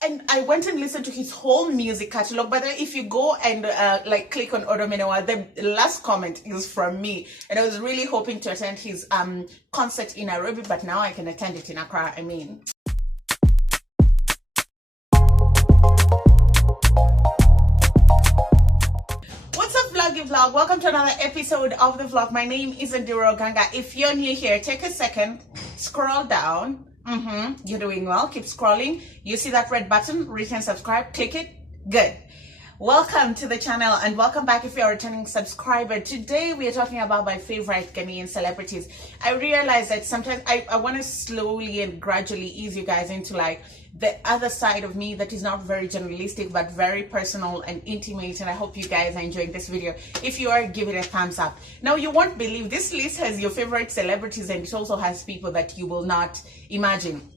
And I went and listened to his whole music catalog. But if you go and like click on ANAMOAH, the last comment is from me. And I was really hoping to attend his concert in Nairobi, but now I can attend it in Accra. I mean. What's up, vloggy vlog? Welcome to another episode of the vlog. My name is Ndiro Ganga. If you're new here, take a second, scroll down. You're doing well. Keep scrolling. You see that red button written subscribe, click it. Good. Welcome to the channel and welcome back if you're a returning subscriber. Today we are talking about my favorite Ghanaian celebrities. I realize that sometimes I want to slowly and gradually ease you guys into like the other side of me that is not very journalistic but very personal and intimate, and I hope you guys are enjoying this video. If you are, give it a thumbs up. Now, you won't believe this list has your favorite celebrities and it also has people that you will not imagine.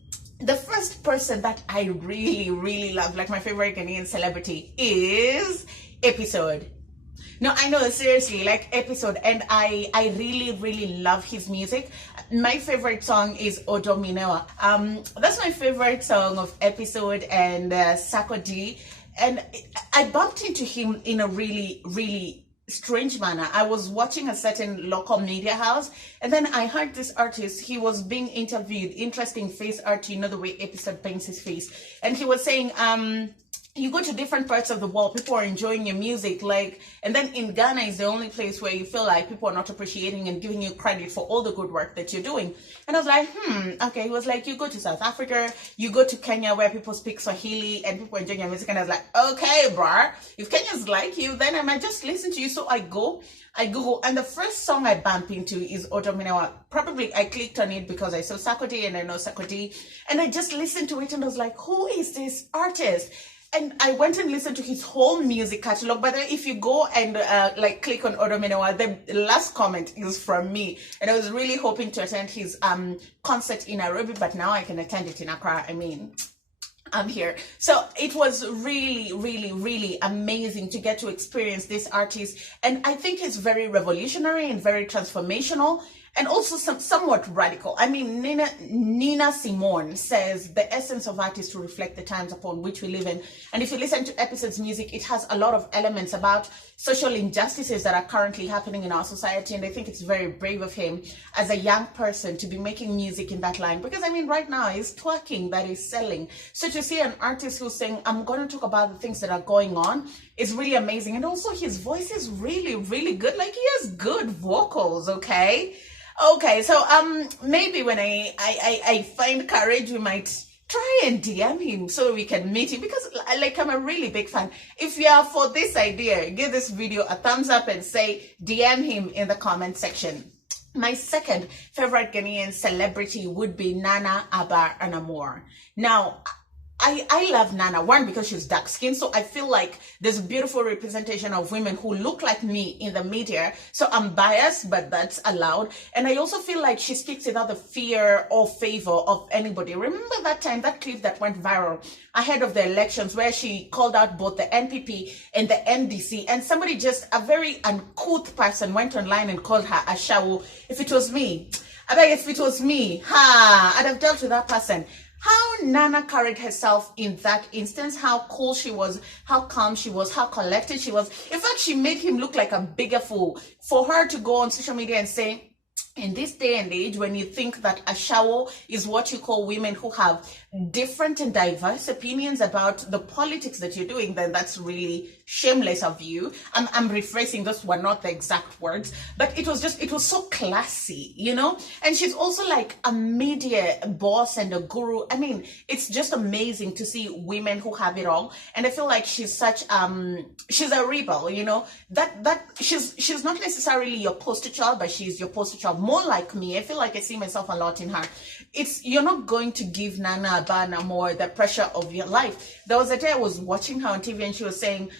The first person that I really love, like my favorite Ghanaian celebrity, is EPIXODE. No, I know, seriously, like EPIXODE, and I really love his music. My favorite song is YVONNE. That's my favorite song of EPIXODE and Sarkodie, and I bumped into him in a really strange manner. I was watching a certain local media house and then I heard this artist, he was being interviewed, interesting face art, you know, the way EPIXODE paints his face, and he was saying you go to different parts of the world, people are enjoying your music, like, and then in Ghana is the only place where you feel like people are not appreciating and giving you credit for all the good work that you're doing. And I was like, okay. He was like, you go to South Africa, you go to Kenya where people speak Swahili and people enjoy your music. And I was like, okay, bruh, if Kenyans like you, then I might just listen to you. So I Google, and the first song I bump into is YVONNE. Probably I clicked on it because I saw Sarkodie and I know Sarkodie, and I just listened to it and I was like, who is this artist? And I went and listened to his whole music catalog. But if you go and like click on YVONNE, the last comment is from me. And I was really hoping to attend his concert in Nairobi, but now I can attend it in Accra. I mean, I'm here. So it was really amazing to get to experience this artist. And I think it's very revolutionary and very transformational, and also somewhat radical. I mean, Nina Simone says the essence of art is to reflect the times upon which we live in. And if you listen to EPIXODE's music, it has a lot of elements about social injustices that are currently happening in our society. And I think it's very brave of him as a young person to be making music in that line. Because I mean, right now it's twerking that is selling. So to see an artist who's saying, I'm going to talk about the things that are going on, is really amazing. And also his voice is really good. Like, he has good vocals, okay? Okay, so maybe when I find courage, we might try and DM him so we can meet him, because like I'm a really big fan. If you are for this idea, give this video a thumbs up and say DM him in the comment section. My second favorite Ghanaian celebrity would be Nana ANAMOAH. Now, I love Nana, one, because she's dark skinned, so I feel like there's a beautiful representation of women who look like me in the media. So I'm biased, but that's allowed. And I also feel like she speaks without the fear or favor of anybody. Remember that time, that clip that went viral ahead of the elections where she called out both the NPP and the NDC, and somebody, just a very uncouth person, went online and called her a shawo. If it was me, I beg, if it was me, I'd have dealt with that person. How Nana carried herself in that instance, how cool she was, how calm she was, how collected she was. In fact, she made him look like a bigger fool. For her to go on social media and say, in this day and age, when you think that a shawo is what you call women who have different and diverse opinions about the politics that you're doing, then that's really shameless of you. I'm rephrasing, those were not the exact words, but it was so classy, you know? And she's also like a media boss and a guru. I mean, it's just amazing to see women who have it all. And I feel like she's such, she's a rebel, you know? She's not necessarily your poster child, but she's your poster child. More like me. I feel like I see myself a lot in her. You're not going to give Nana ANAMOAH the pressure of your life. There was a day I was watching her on TV and she was saying,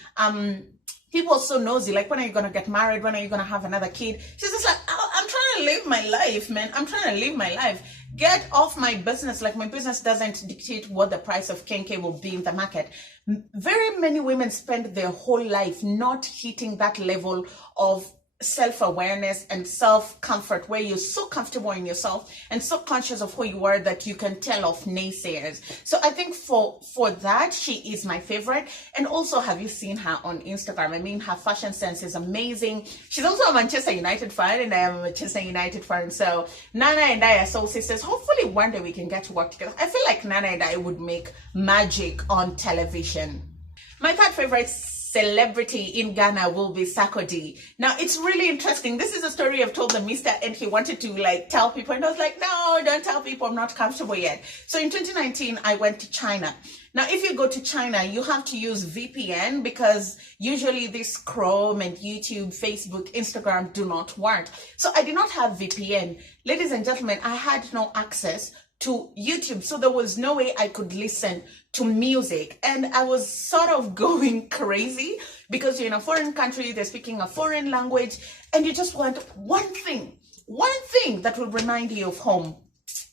people are so nosy, like, when are you gonna get married, when are you gonna have another kid? She's just like, oh, I'm trying to live my life, man. I'm trying to live my life. Get off my business. Like, my business doesn't dictate what the price of kenke will be in the market. Very many women spend their whole life not hitting that level of self-awareness and self-comfort, where you're so comfortable in yourself and so conscious of who you are that you can tell off naysayers. So I think for that, she is my favorite. And also, have you seen her on Instagram? I mean, her fashion sense is amazing. She's also a Manchester United fan, and I am a Manchester United fan. So Nana and I are soul sisters. Hopefully one day we can get to work together. I feel like Nana and I would make magic on television. My third favorite celebrity in Ghana will be Sarkodie. Now, it's really interesting. This is a story I've told the mister, and he wanted to like tell people, and I was like, no, don't tell people, I'm not comfortable yet. So in 2019, I went to China. Now, if you go to China, you have to use VPN because usually this Chrome and YouTube, Facebook, Instagram do not work. So I did not have VPN. Ladies and gentlemen, I had no access to YouTube. So there was no way I could listen to music. And I was sort of going crazy because you're in a foreign country, they're speaking a foreign language, and you just want one thing that will remind you of home.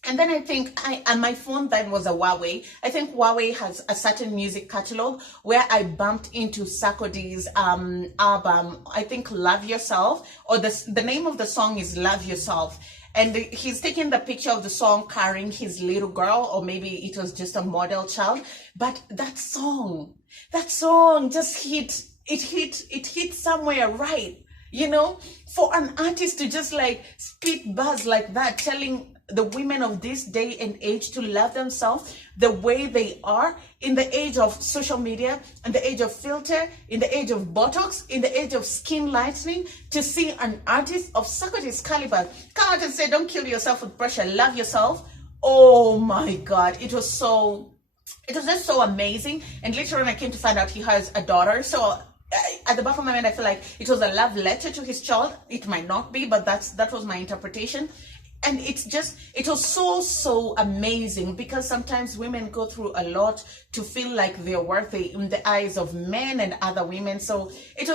And then I think and my phone then was a Huawei. I think Huawei has a certain music catalog where I bumped into Sarkodie's album, I think Love Yourself, or the name of the song is Love Yourself. And he's taking the picture of the song carrying his little girl, or maybe it was just a model child. But that song just hit somewhere right, you know, for an artist to just like spit buzz like that, telling the women of this day and age to love themselves the way they are, in the age of social media, in the age of filter, in the age of Botox, in the age of skin lightening, to see an artist of Sarkodie's caliber come out and say, don't kill yourself with pressure, love yourself. Oh my God, it was just so amazing. And later on I came to find out he has a daughter. So at the back of my mind, I feel like it was a love letter to his child. It might not be, but that was my interpretation. And it was so amazing, because sometimes women go through a lot to feel like they're worthy in the eyes of men and other women. So it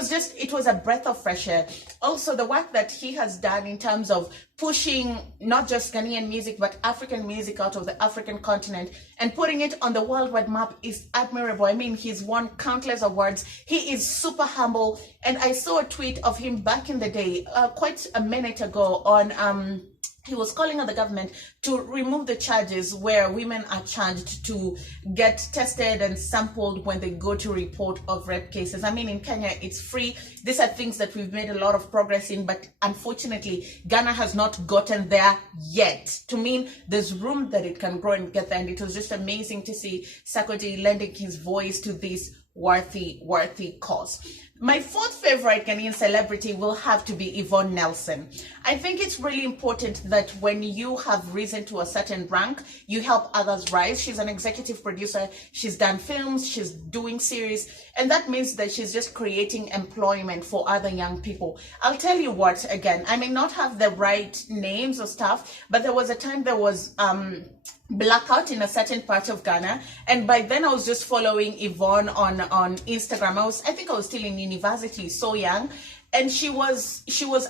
was a breath of fresh air. Also, the work that he has done in terms of pushing not just Ghanaian music, but African music out of the African continent and putting it on the worldwide map is admirable. I mean, he's won countless awards. He is super humble. And I saw a tweet of him back in the day, quite a minute ago, on he was calling on the government to remove the charges where women are charged to get tested and sampled when they go to report of rape cases. I mean, in Kenya, it's free. These are things that we've made a lot of progress in, but unfortunately, Ghana has not gotten there yet. To mean there's room that it can grow and get there. And it was just amazing to see Sarkodie lending his voice to this worthy cause. My fourth favorite Ghanaian celebrity will have to be Yvonne Nelson. I think it's really important that when you have risen to a certain rank, you help others rise. She's an executive producer. She's done films, she's doing series, and that means that she's just creating employment for other young people. I'll tell you what, again, I may not have the right names or stuff, but there was a time there was blackout in a certain part of Ghana, and by then I was just following Yvonne on Instagram. I think I was still in university, so young, and she was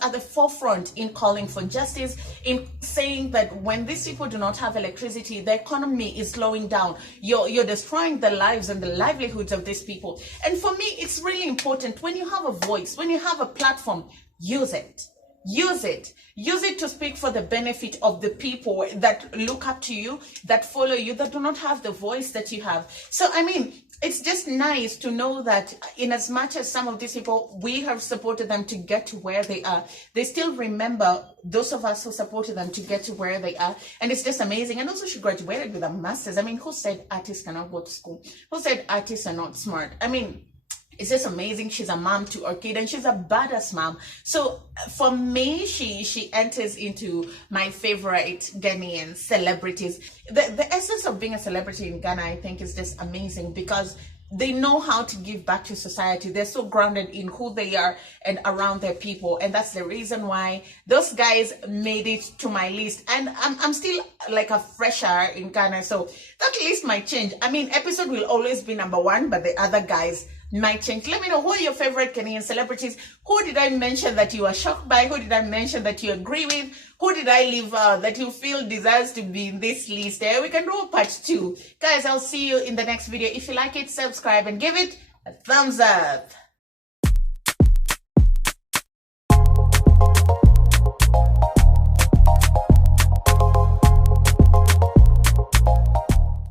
at the forefront in calling for justice, in saying that when these people do not have electricity, the economy is slowing down. You're destroying the lives and the livelihoods of these people. And for me, it's really important, when you have a voice, when you have a platform, use it. Use it to speak for the benefit of the people that look up to you, that follow you, that do not have the voice that you have. So, I mean, it's just nice to know that in as much as some of these people, we have supported them to get to where they are, they still remember those of us who supported them to get to where they are. And it's just amazing. And also, she graduated with a master's. I mean, who said artists cannot go to school? Who said artists are not smart? I mean, it's just amazing. She's a mom to her kid, and she's a badass mom. So for me, she enters into my favorite Ghanaian celebrities. The essence of being a celebrity in Ghana, I think, is just amazing, because they know how to give back to society. They're so grounded in who they are and around their people. And that's the reason why those guys made it to my list. And I'm still like a fresher in Ghana, so that list might change. I mean, episode will always be number one, but the other guys might change. Let me know, who are your favorite Ghanaian celebrities? Who did I mention that you are shocked by? Who did I mention that you agree with? Who did I leave out that you feel deserves to be in this list? We can do a part 2. Guys, I'll see you in the next video. If you like it, subscribe and give it a thumbs up.